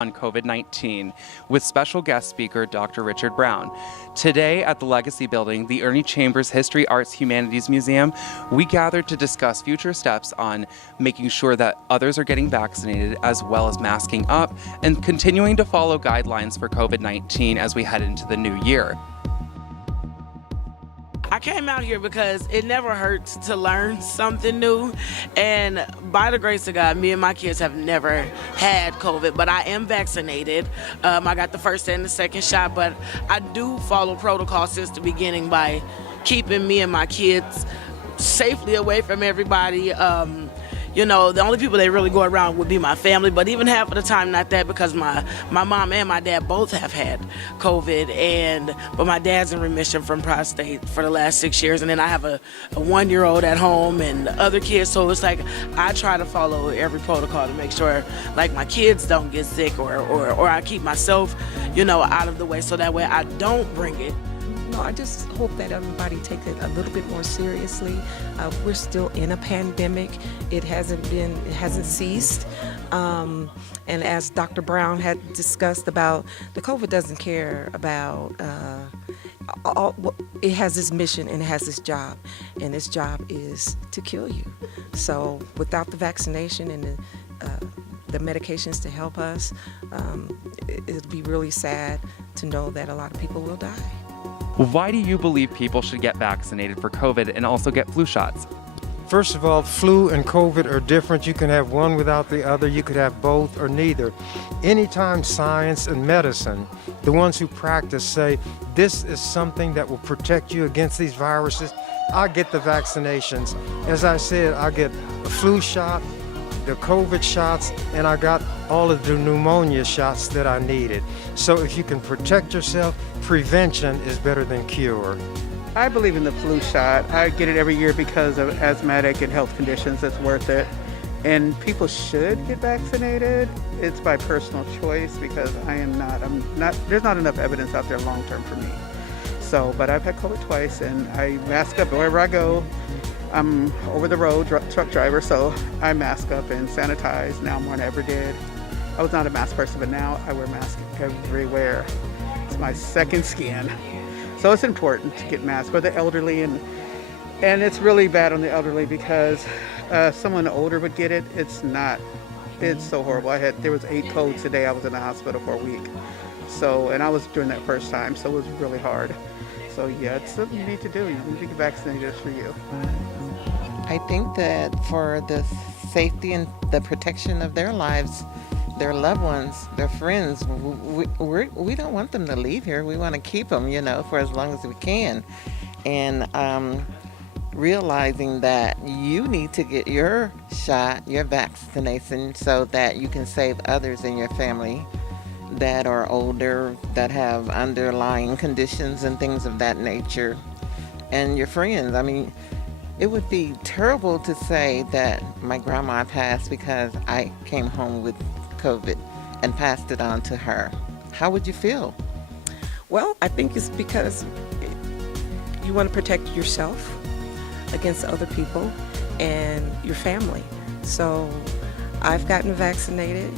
on COVID-19 with special guest speaker Dr. Richard Brown. Today at the Legacy Building, the Ernie Chambers History, Arts, Humanities Museum, we gathered to discuss future steps on making sure that others are getting vaccinated as well as masking up and continuing to follow guidelines for COVID-19 as we head into the new year. I came out here because it never hurts to learn something new, and by the grace of God, me and my kids have never had COVID, but I am vaccinated. I got the first and the second shot, but I do follow protocol since the beginning by keeping me and my kids safely away from everybody. You know, the only people that really go around would be my family, but even half of the time not that, because my mom and my dad both have had COVID, but my dad's in remission from prostate for the last 6 years, and then I have a 1-year-old at home and other kids, so it's like I try to follow every protocol to make sure like my kids don't get sick or I keep myself, you know, out of the way so that way I don't bring it. No, I just hope that everybody takes it a little bit more seriously. We're still in a pandemic. It hasn't ceased. And as Dr. Brown had discussed about, the COVID doesn't care about, it has its mission and it has its job. And its job is to kill you. So without the vaccination and the medications to help us, it'll be really sad to know that a lot of people will die. Why do you believe people should get vaccinated for COVID and also get flu shots? First of all, flu and COVID are different. You can have one without the other. You could have both or neither. Anytime science and medicine, the ones who practice, say this is something that will protect you against these viruses, I get the vaccinations. As I said, I get a flu shot, the COVID shots, and I got all of the pneumonia shots that I needed. So if you can protect yourself, prevention is better than cure. I believe in the flu shot. I get it every year because of asthmatic and health conditions. It's worth it. And people should get vaccinated. It's by personal choice because I'm not, there's not enough evidence out there long term for me. So, but I've had COVID twice and I mask up wherever I go. I'm over the road truck driver, so I mask up and sanitize now more than I ever did. I was not a mask person, but now I wear masks everywhere. It's my second skin. So it's important to get masks for the elderly, and it's really bad on the elderly because someone older would get it. It's so horrible. There was 8 colds today. I was in the hospital for a week. So, and I was doing that first time, so it was really hard. So yeah, it's something you need to do. You need to get vaccinated for you. I think that for the safety and the protection of their lives, their loved ones, their friends, we don't want them to leave here. We want to keep them, you know, for as long as we can. And realizing that you need to get your shot, your vaccination, so that you can save others in your family that are older, that have underlying conditions and things of that nature, and your friends. I mean, it would be terrible to say that my grandma passed because I came home with COVID and passed it on to her. How would you feel? Well, I think it's because you want to protect yourself against other people and your family. So I've gotten vaccinated.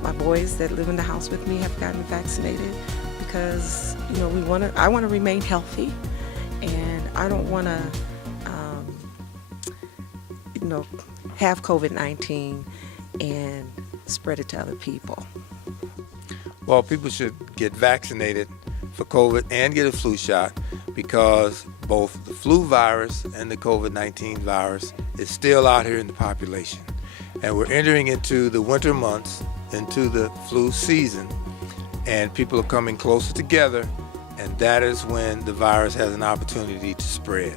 My boys that live in the house with me have gotten vaccinated because, you know, I want to remain healthy, and I don't want to, have COVID-19 and spread it to other people. Well, people should get vaccinated for COVID and get a flu shot because both the flu virus and the COVID-19 virus is still out here in the population. And we're entering into the winter months, into the flu season, and people are coming closer together, and that is when the virus has an opportunity to spread.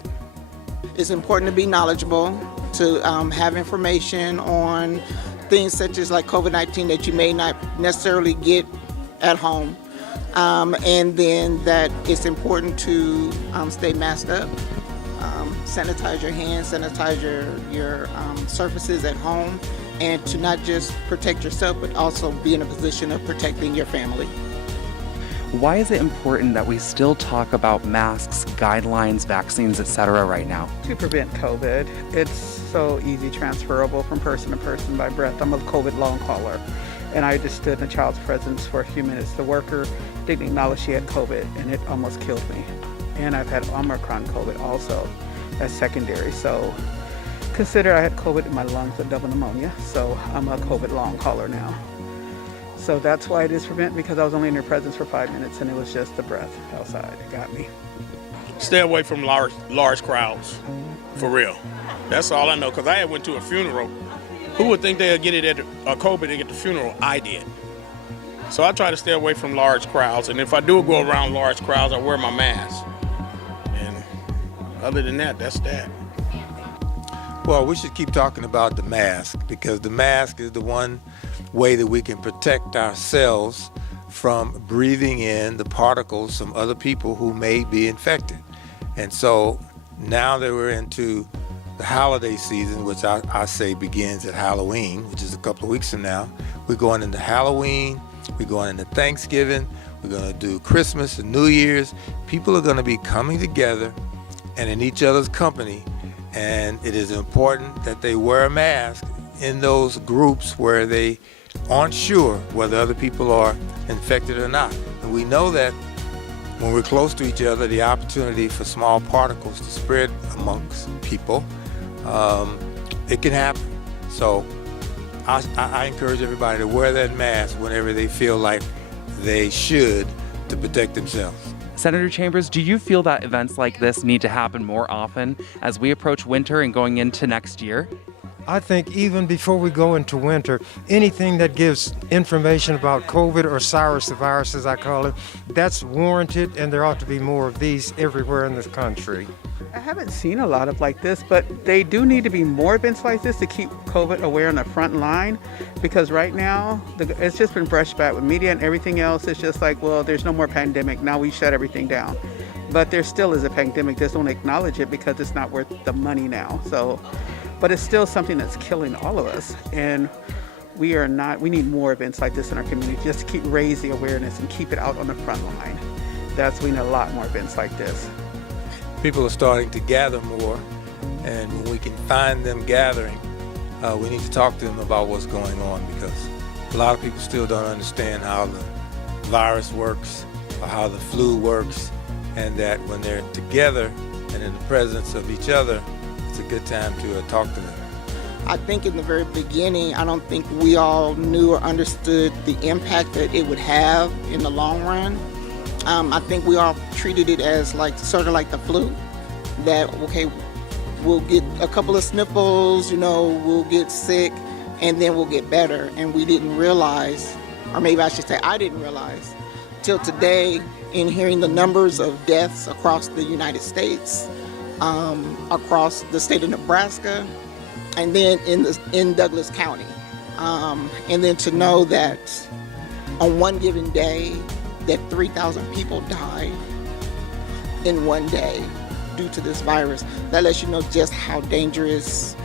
It's important to be knowledgeable, to have information on things such as like COVID-19 that you may not necessarily get at home, and then that it's important to stay masked up, sanitize your hands, sanitize your surfaces at home, and to not just protect yourself, but also be in a position of protecting your family. Why is it important that we still talk about masks, guidelines, vaccines, etc. right now? To prevent COVID. It's so easy transferable from person to person by breath. I'm a COVID long hauler. And I just stood in a child's presence for a few minutes. The worker didn't acknowledge she had COVID, and it almost killed me. And I've had Omicron COVID also as secondary. So consider I had COVID in my lungs and double pneumonia. So I'm a COVID long hauler now. So that's why it is prevent, because I was only in her presence for 5 minutes and it was just the breath outside. It got me. Stay away from large crowds, for real. That's all I know, because I went to a funeral. Who would think they'd get it at COVID at the funeral? I did. So I try to stay away from large crowds, and if I do go around large crowds, I wear my mask. And other than that, that's that. Well, we should keep talking about the mask, because the mask is the one way that we can protect ourselves from breathing in the particles from other people who may be infected. And so now that we're into the holiday season, which I say begins at Halloween, which is a couple of weeks from now, we're going into Halloween, we're going into Thanksgiving, we're going to do Christmas and New Year's. People are going to be coming together and in each other's company, and it is important that they wear a mask in those groups where they aren't sure whether other people are infected or not. And we know that when we're close to each other, the opportunity for small particles to spread amongst people, it can happen. So I encourage everybody to wear that mask whenever they feel like they should, to protect themselves. Senator Chambers, do you feel that events like this need to happen more often as we approach winter and going into next year? I think even before we go into winter, anything that gives information about COVID or SARS, the virus as I call it, that's warranted, and there ought to be more of these everywhere in this country. I haven't seen a lot of like this, but they do need to be more events like this to keep COVID aware on the front line, because right now it's just been brushed back with media and everything else. It's just like, well, there's no more pandemic, now we shut everything down. But there still is a pandemic, just don't acknowledge it because it's not worth the money now. So, but it's still something that's killing all of us, and we need more events like this in our community just to keep raise the awareness and keep it out on the front line. We need a lot more events like this. People are starting to gather more, and when we can find them gathering, we need to talk to them about what's going on, because a lot of people still don't understand how the virus works or how the flu works, and that when they're together and in the presence of each other, it's a good time to talk to them. I think in the very beginning, I don't think we all knew or understood the impact that it would have in the long run. I think we all treated it as sort of like the flu, that, okay, we'll get a couple of sniffles, we'll get sick, and then we'll get better. And we didn't realize, or maybe I should say I didn't realize, till today, in hearing the numbers of deaths across the United States, across the state of Nebraska, and then in Douglas County. And then to know that on one given day, that 3,000 people died in one day due to this virus. That lets you know just how dangerous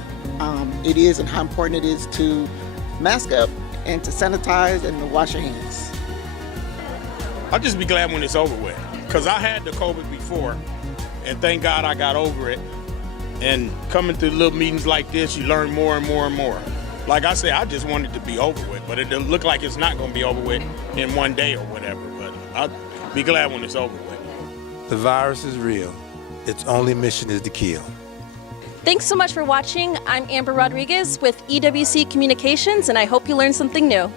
it is and how important it is to mask up and to sanitize and to wash your hands. I'll just be glad when it's over with, because I had the COVID before, and thank God I got over it. And coming through little meetings like this, you learn more and more and more. Like I said, I just want it to be over with, but it look like it's not going to be over with in one day or whatever. But I'll be glad when it's over with. The virus is real. Its only mission is to kill. Thanks so much for watching. I'm Amber Rodriguez with EWC Communications, and I hope you learned something new.